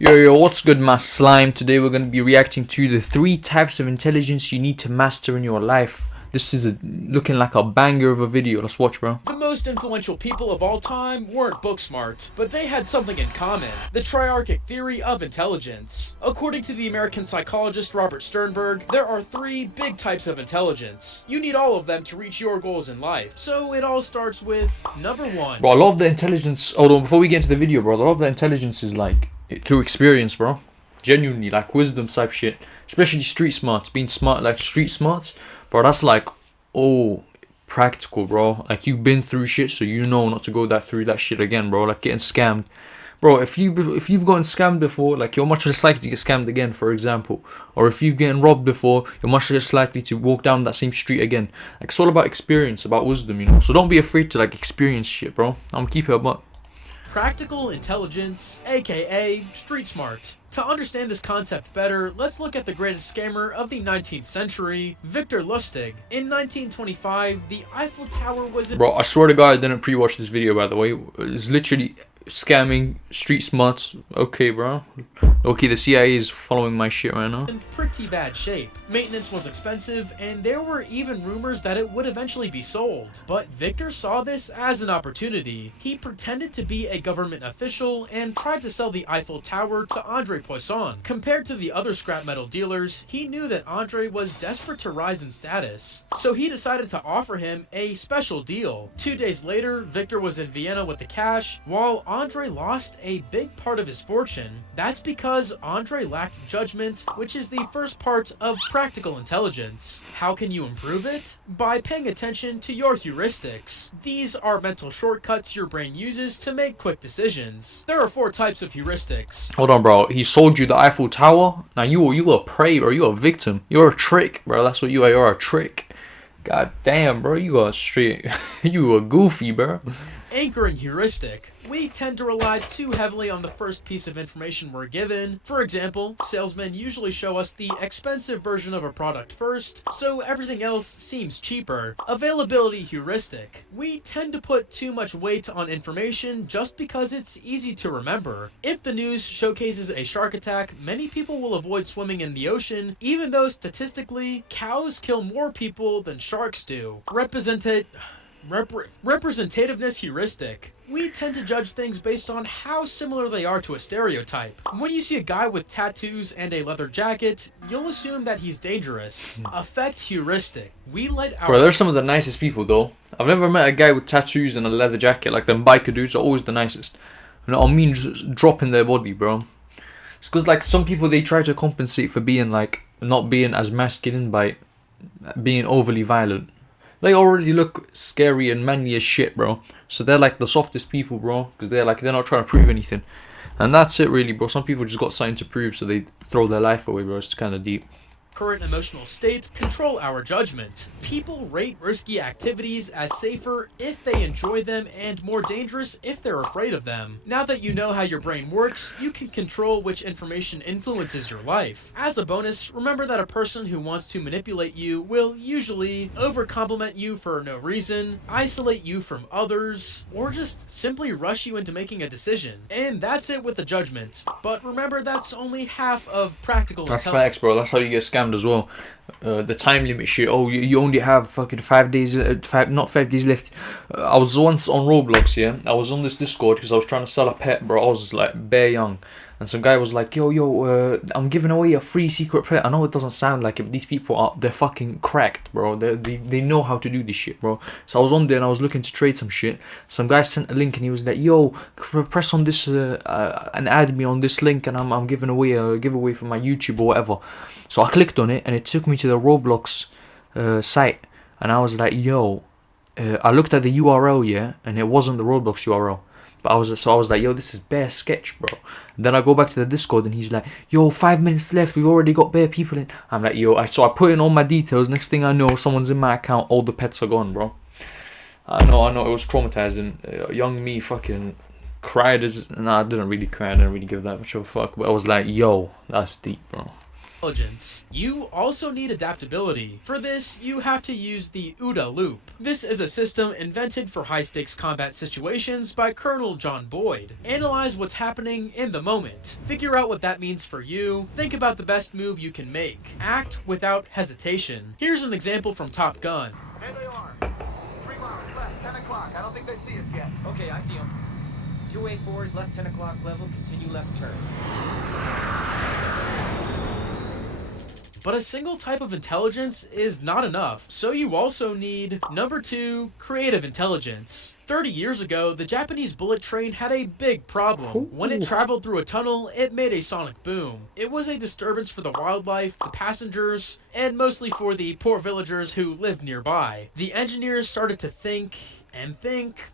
Yo, what's good, my slime? Today we're going to be reacting to the 3 types of intelligence you need to master in your life. This is looking like a banger of a video. Let's watch, bro. The most influential people of all time weren't book smart, but they had something in common: the triarchic theory of intelligence. According to the American psychologist Robert Sternberg, there are 3 big types of intelligence. You need all of them to reach your goals in life. So it all starts with number 1. Bro, a lot of the intelligence... Hold on, before we get into the video, bro, a lot of the intelligence is like through experience, bro. Genuinely, like wisdom type shit. Especially street smarts, being smart, like street smarts. Bro, that's like, oh, practical, bro. Like, you've been through shit, so you know not to go through that shit again, bro. Like, getting scammed. Bro, if you've gotten scammed before, like, you're much less likely to get scammed again, for example. Or if you've gotten robbed before, you're much less likely to walk down that same street again. Like, it's all about experience, about wisdom, you know. So don't be afraid to, like, experience shit, bro. I'm gonna keep it a buck. Practical intelligence, aka street smart. To understand this concept better, let's look at the greatest scammer of the 19th century, Victor Lustig. In 1925, the Eiffel Tower was... Bro, I swear to God I didn't pre-watch this video, by the way. It's literally scamming street smarts. Okay, bro. Okay, the CIA is following my shit right now. In pretty bad shape. Maintenance was expensive, and there were even rumors that it would eventually be sold. But Victor saw this as an opportunity. He pretended to be a government official and tried to sell the Eiffel Tower to Andre Poisson. Compared to the other scrap metal dealers, he knew that Andre was desperate to rise in status. So he decided to offer him a special deal. 2 days later, Victor was in Vienna with the cash, while Andre lost a big part of his fortune. That's because Andre lacked judgment, which is the first part of practical intelligence. How can you improve it? By paying attention to your heuristics. These are mental shortcuts your brain uses to make quick decisions. There are 4 types of heuristics. Hold on, bro. He sold you the Eiffel Tower? Now you a prey, bro. You a victim. You're a trick, bro. That's what you are. You're a trick. God damn, bro. You a straight... you a goofy, bro. Anchoring heuristic. We tend to rely too heavily on the first piece of information we're given. For example, salesmen usually show us the expensive version of a product first, so everything else seems cheaper. Availability heuristic. We tend to put too much weight on information just because it's easy to remember. If the news showcases a shark attack, many people will avoid swimming in the ocean, even though statistically, cows kill more people than sharks do. Representativeness heuristic. We tend to judge things based on how similar they are to a stereotype. When you see a guy with tattoos and a leather jacket, you'll assume that he's dangerous. Affect heuristic. We let our... Bro, they're some of the nicest people, though. I've never met a guy with tattoos and a leather jacket. Like, them biker dudes are always the nicest. You know what I mean? Just dropping their body, bro. It's because, like, some people, they try to compensate for being, like, not being as masculine by being overly violent. They already look scary and manly as shit, bro. So they're like the softest people, bro. Because they're not trying to prove anything. And that's it, really, bro. Some people just got something to prove, so they throw their life away, bro. It's kind of deep. Current emotional states control our judgment. People rate risky activities as safer if they enjoy them and more dangerous if they're afraid of them. Now that you know how your brain works, you can control which information influences your life. As a bonus, remember that a person who wants to manipulate you will usually overcompliment you for no reason, isolate you from others, or just simply rush you into making a decision. And that's it with the judgment. But remember, that's only half of practical intelligence. That's facts, bro. That's how you get scammed as well. The time limit shit. Oh, you only have fucking 5 days, not 5 days left. I was once on Roblox, yeah. I was on this Discord because I was trying to sell a pet, bro. I was like bare young. And some guy was like, yo, I'm giving away a free secret pet. I know it doesn't sound like it, but these people they're fucking cracked, bro. They know how to do this shit, bro. So I was on there and I was looking to trade some shit. Some guy sent a link and he was like, yo, press on this and add me on this link and I'm giving away a giveaway for my YouTube or whatever. So I clicked on it and it took me to the Roblox site. And I was like, yo, I looked at the URL, yeah, and it wasn't the Roblox URL. But I was like, yo, this is bare sketch, bro. And then I go back to the Discord and he's like, yo, 5 minutes left. We've already got bare people in. I'm like, yo, so I put in all my details. Next thing I know, someone's in my account. All the pets are gone, bro. I know. It was traumatizing. Young me fucking cried. Nah, I didn't really cry. I didn't really give that much of a fuck. But I was like, yo, that's deep, bro. intelligence. You also need adaptability. For this, you have to use the OODA loop. This is a system invented for high-stakes combat situations by Colonel John Boyd. Analyze what's happening in the moment. Figure out what that means for you. Think about the best move you can make. Act without hesitation. Here's an example from Top Gun. There they are. 3 miles left, 10 o'clock. I don't think they see us yet. Okay, I see them. 284s, left 10 o'clock level, continue left turn. But a single type of intelligence is not enough, so you also need number 2, creative intelligence. 30 years ago, the Japanese bullet train had a big problem. When it traveled through a tunnel, it made a sonic boom. It was a disturbance for the wildlife, the passengers, and mostly for the poor villagers who lived nearby. The engineers started to think,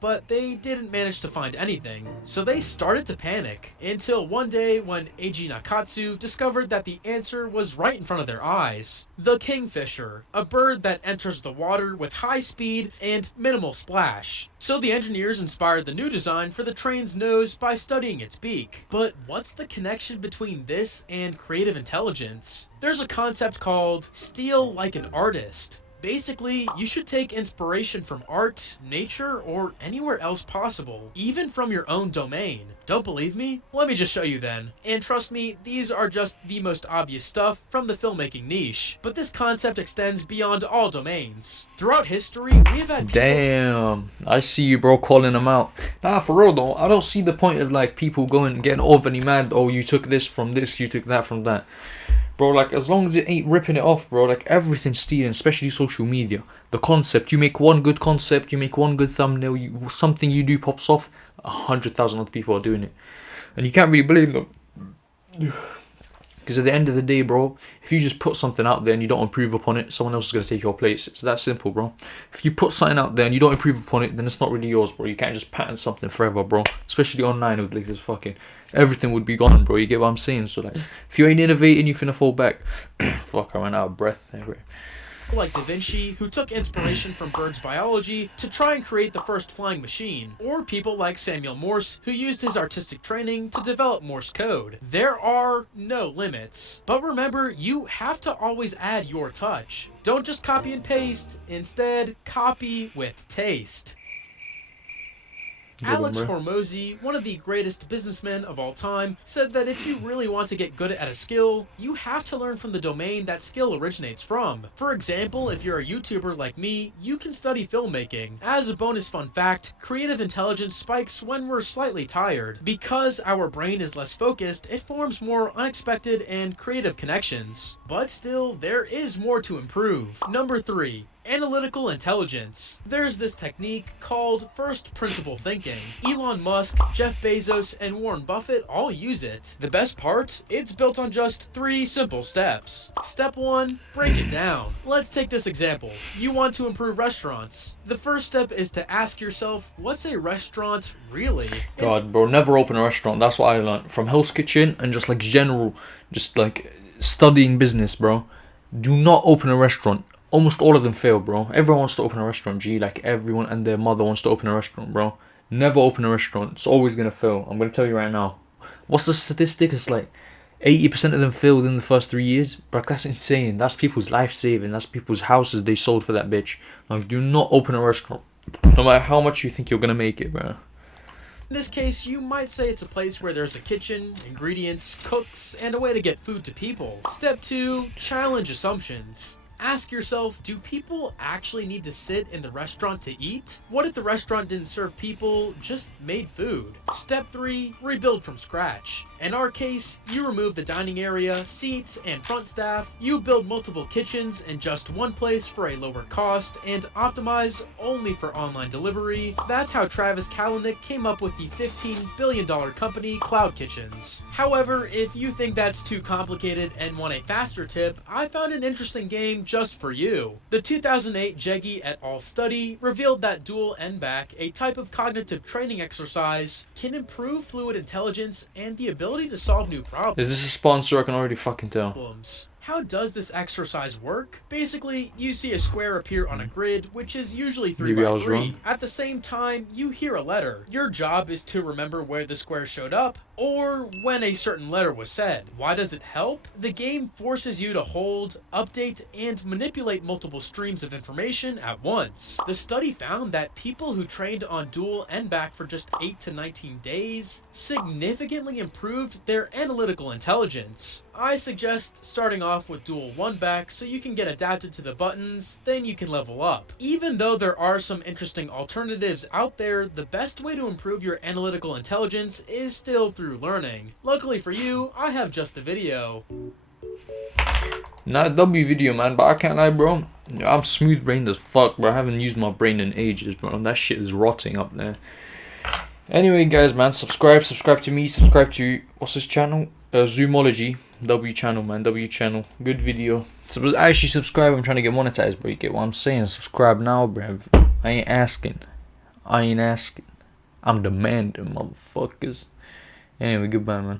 but they didn't manage to find anything. So they started to panic, until one day when Eiji Nakatsu discovered that the answer was right in front of their eyes. The kingfisher, a bird that enters the water with high speed and minimal splash. So the engineers inspired the new design for the train's nose by studying its beak. But what's the connection between this and creative intelligence? There's a concept called steal like an artist. Basically, you should take inspiration from art, nature, or anywhere else possible, even from your own domain. Don't believe me? Let me just show you then. And trust me, these are just the most obvious stuff from the filmmaking niche. But this concept extends beyond all domains. Throughout history, we have had Damn, I see you, bro, calling them out. Nah, for real though, I don't see the point of like people going and getting overly mad. Oh, you took this from this, you took that from that. Bro, like, as long as it ain't ripping it off, bro, like, everything's stealing, especially social media. The concept, you make one good concept, you make one good thumbnail, something you do pops off, 100,000 other people are doing it. And you can't really blame them. Because at the end of the day, bro, if you just put something out there and you don't improve upon it, someone else is going to take your place. It's that simple, bro. If you put something out there and you don't improve upon it, then it's not really yours, bro. You can't just patent something forever, bro. Especially online with like this fucking... Everything would be gone, bro. You get what I'm saying? So, like, if you ain't innovating, you finna fall back. Fuck, I ran out of breath. Anyway. like Da Vinci, who took inspiration from birds' biology to try and create the first flying machine, or people like Samuel Morse, who used his artistic training to develop Morse code. There are no limits. But remember, you have to always add your touch. Don't just copy and paste, instead, copy with taste. Alex Hormozi, one of the greatest businessmen of all time, said that if you really want to get good at a skill, you have to learn from the domain that skill originates from. For example, if you're a YouTuber like me, you can study filmmaking. As a bonus fun fact, creative intelligence spikes when we're slightly tired. Because our brain is less focused, it forms more unexpected and creative connections. But still, there is more to improve. Number 3. Analytical intelligence. There's this technique called first principle thinking. Elon Musk, Jeff Bezos, and Warren Buffett all use it. The best part? It's built on just 3 simple steps. Step 1, break it down. Let's take this example. You want to improve restaurants. The first step is to ask yourself, what's a restaurant really? God, bro, never open a restaurant. That's what I learned from Hell's Kitchen and just like general, just like studying business, bro. Do not open a restaurant. Almost all of them fail, bro. Everyone wants to open a restaurant, G. Like, everyone and their mother wants to open a restaurant, bro. Never open a restaurant. It's always going to fail. I'm going to tell you right now. What's the statistic? It's like 80% of them failed in the first 3 years. Bro, that's insane. That's people's life saving. That's people's houses they sold for that bitch. Like, do not open a restaurant. No matter how much you think you're going to make it, bro. In this case, you might say it's a place where there's a kitchen, ingredients, cooks, and a way to get food to people. Step 2, challenge assumptions. Ask yourself, do people actually need to sit in the restaurant to eat? What if the restaurant didn't serve people, just made food? Step 3, rebuild from scratch. In our case, you remove the dining area, seats, and front staff, you build multiple kitchens in just one place for a lower cost, and optimize only for online delivery. That's how Travis Kalanick came up with the $15 billion company Cloud Kitchens. However, if you think that's too complicated and want a faster tip, I found an interesting game just for you. The 2008 Jeggi et al. Study revealed that dual NBAC, a type of cognitive training exercise, can improve fluid intelligence and the ability to solve new problems. Is this a sponsor? I can already fucking tell. How does this exercise work? Basically, you see a square appear on a grid, which is usually 3 Maybe I by was 3. wrong. At the same time, you hear a letter. Your job is to remember where the square showed up, or when a certain letter was said. Why does it help? The game forces you to hold, update, and manipulate multiple streams of information at once. The study found that people who trained on Duel and back for just 8 to 19 days significantly improved their analytical intelligence. I suggest starting off with Duel 1 back so you can get adapted to the buttons, then you can level up. Even though there are some interesting alternatives out there, the best way to improve your analytical intelligence is still through learning. Luckily for you, I have just the video. Nah, W video, man, but I can't lie, bro. I'm smooth brained as fuck, bro. I haven't used my brain in ages, bro. That shit is rotting up there. Anyway, guys, man, subscribe to me, subscribe to, what's this channel? Zoomology. W channel, man, W channel. Good video. Actually subscribe. I'm trying to get monetized, bro. You get what I'm saying? Subscribe now, bruv. I ain't asking. I'm demanding, motherfuckers. Anyway, goodbye, man.